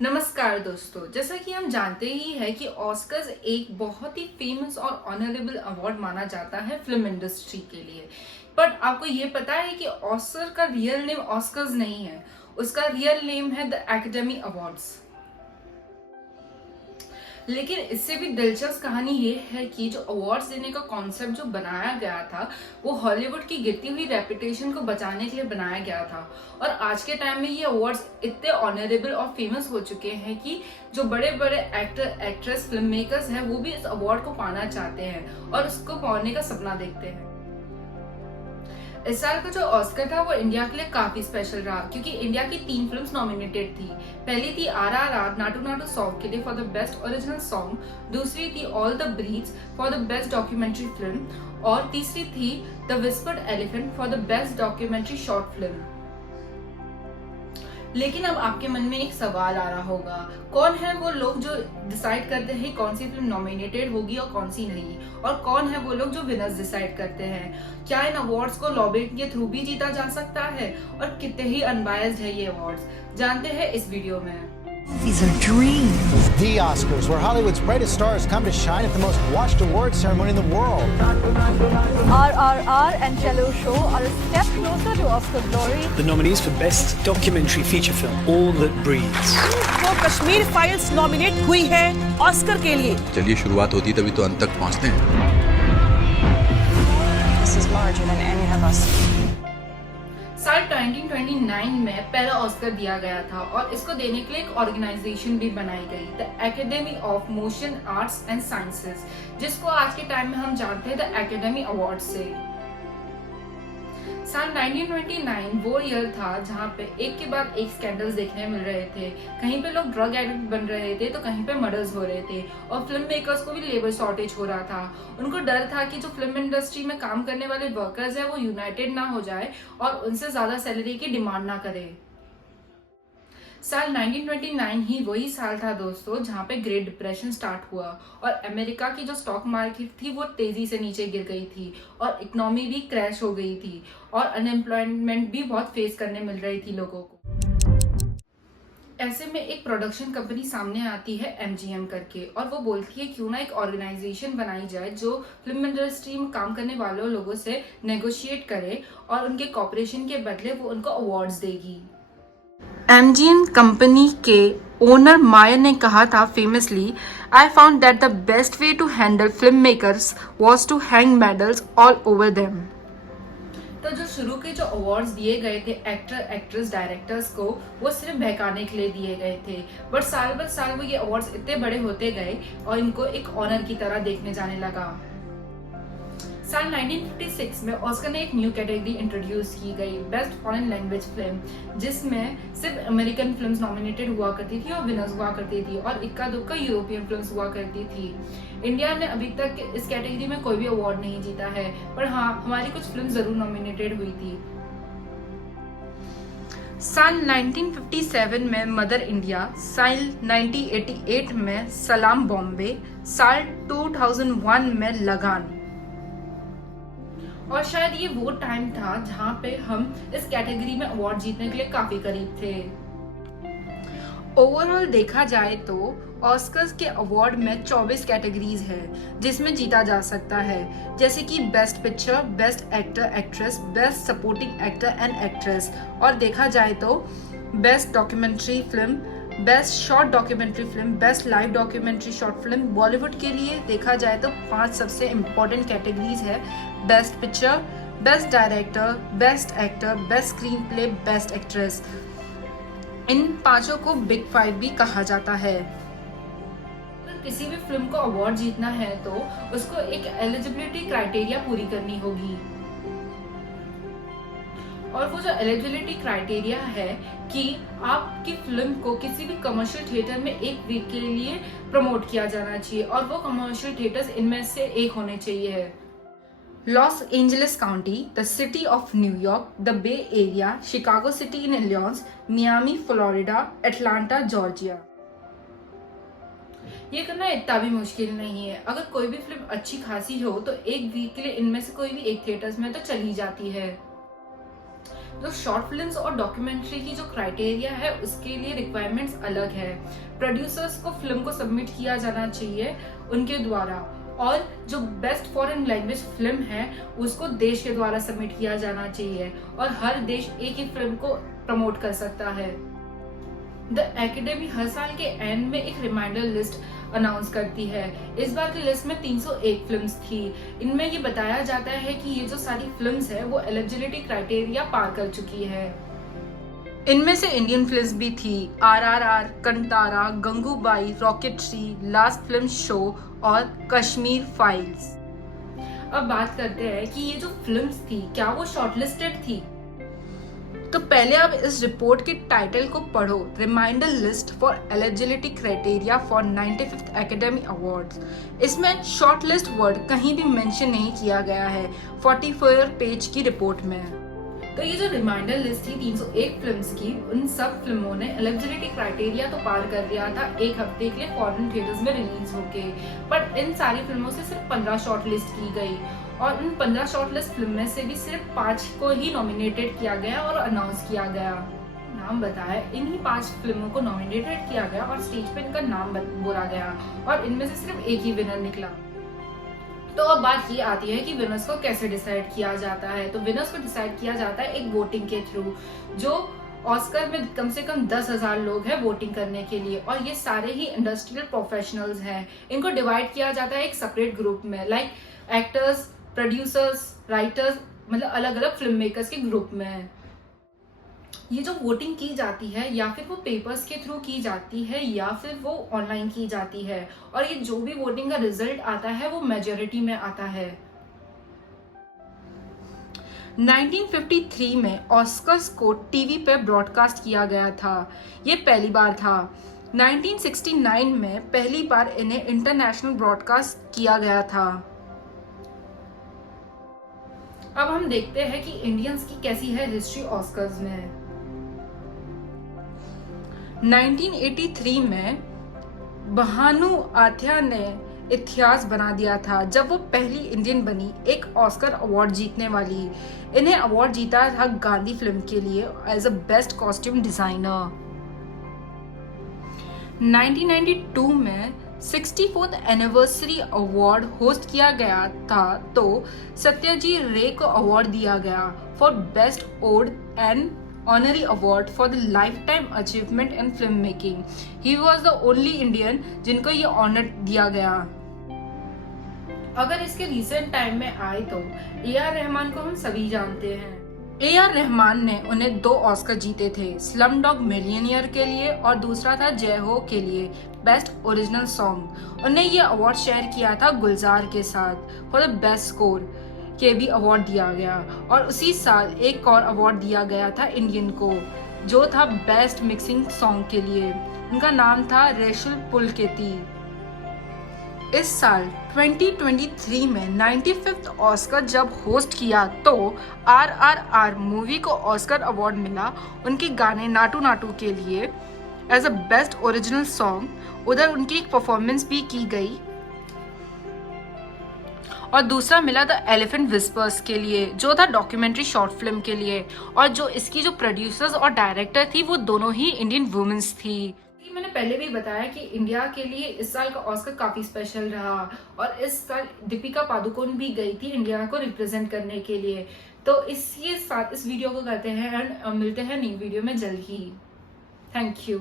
नमस्कार दोस्तों, जैसा कि हम जानते ही है कि ऑस्कर्स एक बहुत ही फेमस और ऑनरेबल अवार्ड माना जाता है फिल्म इंडस्ट्री के लिए। पर आपको ये पता है कि ऑस्कर का रियल नेम ऑस्कर्स नहीं है, उसका रियल नेम है द एकेडमी अवार्ड्स। लेकिन इससे भी दिलचस्प कहानी ये है कि जो अवार्ड्स देने का कॉन्सेप्ट जो बनाया गया था वो हॉलीवुड की गिरती हुई रेपुटेशन को बचाने के लिए बनाया गया था। और आज के टाइम में ये अवार्ड्स इतने ऑनरेबल और फेमस हो चुके हैं कि जो बड़े बड़े एक्टर एक्ट्रेस फिल्म मेकर्स हैं वो भी इस अवार्ड को पाना चाहते हैं और उसको पाने का सपना देखते हैं। इस साल का जो ऑस्कर था वो इंडिया के लिए काफी स्पेशल रहा क्योंकि इंडिया की 3 फिल्म्स नॉमिनेटेड थी। पहली थी RRR नाटू नाटू सॉन्ग के लिए for the best original song, दूसरी थी all the breeds for the best documentary film और तीसरी थी the whispered elephant for the best documentary short film. लेकिन अब आपके मन में एक सवाल आ रहा होगा, कौन है वो लोग जो डिसाइड करते हैं कौन सी फिल्म नॉमिनेटेड होगी और कौन सी नहीं, और कौन है वो लोग जो विनर्स डिसाइड करते हैं? क्या इन अवार्ड्स को लॉबिंग के थ्रू भी जीता जा सकता है और कितने ही अनबायस्ड है ये अवार्ड्स, जानते हैं इस वीडियो में। These are dreams. The Oscars, where Hollywood's brightest stars come to shine at the most watched awards ceremony in the world. RRR and Cello Show are a step closer to Oscar glory. The nominees for Best Documentary Feature Film, All That Breathes. वो Kashmir files nominate हुई है Oscar के लिए। चलिए शुरुआत होती तभी तो अंत तक पहुंचते हैं। This is larger than any of us. साल 1929 में पहला ऑस्कर दिया गया था और इसको देने के लिए एक ऑर्गेनाइजेशन भी बनाई गई, the academy of motion arts and sciences, जिसको आज के टाइम में हम जानते हैं द एकेडमी अवार्ड से। साल 1929 वो ईयर था जहाँ पे एक के बाद एक स्कैंडल्स देखने मिल रहे थे। कहीं पे लोग ड्रग एडिक्ट बन रहे थे तो कहीं पे मर्डर्स हो रहे थे और फिल्म मेकर्स को भी लेबर शॉर्टेज हो रहा था। उनको डर था कि जो फिल्म इंडस्ट्री में काम करने वाले वर्कर्स हैं वो यूनाइटेड ना हो जाए और उनसे ज्यादा सैलरी की डिमांड ना करे। साल 1929 ही वही साल था दोस्तों जहाँ पे ग्रेट डिप्रेशन स्टार्ट हुआ और अमेरिका की जो स्टॉक मार्केट थी वो तेजी से नीचे गिर गई थी और इकोनॉमी भी क्रैश हो गई थी और अनएम्प्लॉयमेंट भी बहुत फेस करने मिल रही थी लोगों को। ऐसे में एक प्रोडक्शन कंपनी सामने आती है MGM करके और वो बोलती है क्यों ना एक ऑर्गेनाइजेशन बनाई जाए जो फिल्म इंडस्ट्री में काम करने वाले लोगों से नेगोशिएट करे और उनके कॉपरेशन के बदले वो उनको अवार्ड्स देगी। MGM कंपनी के ओनर मायर ने कहा था famously, I found that the best way to handle film makers was to hang medals all over them. तो जो शुरू के जो अवार्ड्स दिए गए थे एक्टर एक्ट्रेस डायरेक्टर्स को वो सिर्फ बहकाने के लिए दिए गए थे, बट साल ब साल वो ये अवार्ड्स इतने बड़े होते गए और इनको एक ऑनर की तरह देखने जाने लगा। साल 1956 में ऑस्कर ने एक न्यू कैटेगरी इंट्रोड्यूस की गई, बेस्ट फॉरेन लैंग्वेज फिल्म, जिसमें सिर्फ अमेरिकन फिल्म्स नॉमिनेटेड हुआ करती थी और विनर्स हुआ करती थी और इक्का दुक्का यूरोपियन फिल्म्स हुआ करती थी। इंडिया ने अभी तक इस कैटेगरी में कोई भी अवार्ड नहीं जीता है, पर हाँ हमारी कुछ फिल्म जरूर नॉमिनेटेड हुई थी। साल 1957 में मदर इंडिया, साल 1988 में सलाम बॉम्बे, साल 2001 में लगान। और शायद ये वो टाइम था जहाँ पे हम इस कैटेगरी में अवार्ड जीतने के लिए काफी करीब थे। ओवरऑल देखा जाए तो ऑस्कर्स के अवार्ड में 24 कैटेगरीज है जिसमें जीता जा सकता है, जैसे कि best picture, best actor actress, best supporting actor and actress, और देखा जाए तो best documentary film, best short documentary film, best live documentary short film. Bollywood के लिए देखा जाए तो 5 सबसे इम्पोर्टेंट कैटेगरीज है, best picture, best director, best actor, best screenplay, best actress. इन 5 को बिग 5 भी कहा जाता है। अगर किसी भी फिल्म को अवार्ड जीतना है तो उसको एक एलिजिबिलिटी क्राइटेरिया पूरी करनी होगी और वो जो एलिजिबिलिटी क्राइटेरिया है कि आपकी फिल्म को किसी भी कमर्शियल थिएटर में 1 वीक के लिए प्रमोट किया जाना चाहिए और वो कमर्शियल थिएटर्स इनमें से एक होने चाहिए। Los Angeles county, the city of New York, the bay area, Chicago city in Illinois, Miami Florida, Atlanta Georgia. ये करना इतना भी मुश्किल नहीं है। अगर कोई भी फिल्म अच्छी खासी हो तो 1 वीक के लिए इनमें से कोई भी एक थिएटर्स में तो चली जाती है। जो शॉर्ट फिल्म्स और डॉक्यूमेंट्री की जो क्राइटेरिया है उसके लिए रिक्वायरमेंट्स अलग है। प्रोड्यूसर्स को फिल्म को सबमिट किया जाना चाहिए उनके द्वारा, और जो बेस्ट फॉरेन लैंग्वेज फिल्म है उसको देश के द्वारा सबमिट किया जाना चाहिए, और हर देश एक ही फिल्म को प्रमोट कर सकता है। द एकेडमी हर साल के एंड में एक रिमाइंडर लिस्ट अनाउंस करती है। इस बार की लिस्ट में 301 फिल्म्स थी। इनमें ये बताया जाता है कि ये जो सारी फिल्म्स है वो एलिजिबिलिटी क्राइटेरिया पार कर चुकी है। इनमें से इंडियन फिल्म्स भी थी, RRR, Kantara, Gangubai, rocketry, last film show और कश्मीर फाइल्स। अब बात करते हैं कि ये जो फिल्म्स थी क्या वो शॉर्टलिस्टेड थी। तो पहले आप इस रिपोर्ट के टाइटल को पढ़ो, reminder list for eligibility criteria for 95th academy awards. इसमें शॉर्ट लिस्ट वर्ड कहीं भी मेंशन नहीं किया गया है 44 पेज की रिपोर्ट में। तो ये जो रिमाइंडर लिस्ट थी 301 फिल्म्स की, उन सब फिल्मों ने एलिजिबिलिटी क्राइटेरिया तो पार कर लिया था एक हफ्ते के लिए फॉरेन थिएटर्स में रिलीज होके, बट इन सारी फिल्मों से सिर्फ 15 शॉर्ट लिस्ट की गई, और उन 15 शॉर्टलिस्ट फिल्म में से भी सिर्फ 5 को ही नॉमिनेटेड किया गया और अनाउंस किया गया। नाम बताया, इन्हीं 5 फिल्मों को नॉमिनेटेड किया गया और स्टेज पे इनका नाम बोला गया, और इनमें से सिर्फ एक ही विनर निकला। तो अब बात ये आती है कि विनर्स को कैसे डिसाइड किया जाता है। तो विनर्स को डिसाइड किया जाता है एक वोटिंग के थ्रू, जो ऑस्कर में कम से कम 10,000 लोग हैं वोटिंग करने के लिए, और ये सारे ही इंडस्ट्रियल प्रोफेशनल्स हैं। इनको डिवाइड किया जाता है एक सेपरेट ग्रुप में, लाइक एक्टर्स, प्रोड्यूसर्स, राइटर्स, मतलब अलग अलग फिल्म मेकर्स के ग्रुप में। ये जो वोटिंग की जाती है या फिर वो पेपर्स के थ्रू की जाती है या फिर वो ऑनलाइन की जाती है, और ये जो भी वोटिंग का रिजल्ट आता है वो मेजॉरिटी में आता है। 1953 में ऑस्कर्स को टीवी पे ब्रॉडकास्ट किया गया था, ये पहली बार था। 1969 में पहली बार इन्हें इंटरनेशनल ब्रॉडकास्ट किया गया था। अब हम देखते हैं कि इंडियंस की कैसी है हिस्ट्री ऑस्कर्स में। 1983 में बहानु आथ्या ने इतिहास बना दिया था जब वो पहली इंडियन बनी एक ऑस्कर अवार्ड जीतने वाली। इन्हें अवार्ड जीता था गांधी फिल्म के लिए as a best costume designer. 1992 में 64th एनिवर्सरी अवार्ड होस्ट किया गया था, तो सत्यजीत रे को अवार्ड दिया गया for best odd and honorary award for the life time achievement in film making. He was the only Indian जिनको ये ऑनर दिया गया। अगर इसके रिसेंट टाइम में आए तो AR रहमान को हम सभी जानते हैं। AR रहमान ने उन्हें 2 ऑस्कर जीते थे, स्लम डॉग मिलियनियर के लिए और दूसरा था जय हो के लिए बेस्ट ओरिजिनल सॉन्ग। उन्हें ये अवार्ड शेयर किया था गुलजार के साथ फॉर द बेस्ट स्कोर के भी अवार्ड दिया गया, और उसी साल एक और अवार्ड दिया गया था इंडियन को जो था बेस्ट मिक्सिंग सॉन्ग के लिए। उनका नाम था रेशुल पुलकेती। इस साल 2023 में 95th ऑस्कर जब होस्ट किया तो RRR मूवी को ऑस्कर अवार्ड मिला उनके गाने नाटू नाटू के लिए as a best original song. उधर उनकी एक परफॉर्मेंस भी की गई, और दूसरा मिला द एलिफेंट विस्पर्स के लिए जो था डॉक्यूमेंट्री शॉर्ट फिल्म के लिए, और जो इसकी जो प्रोड्यूसर्स और डायरेक्टर थी वो दोनों ही इंडियन वुमेन्स थी। मैंने पहले भी बताया कि इंडिया के लिए इस साल का ऑस्कर काफी स्पेशल रहा, और इस साल दीपिका पादुकोण भी गई थी इंडिया को रिप्रेजेंट करने के लिए। तो इसी साथ इस वीडियो को करते हैं एंड मिलते हैं नई वीडियो में जल्द ही। Thank you.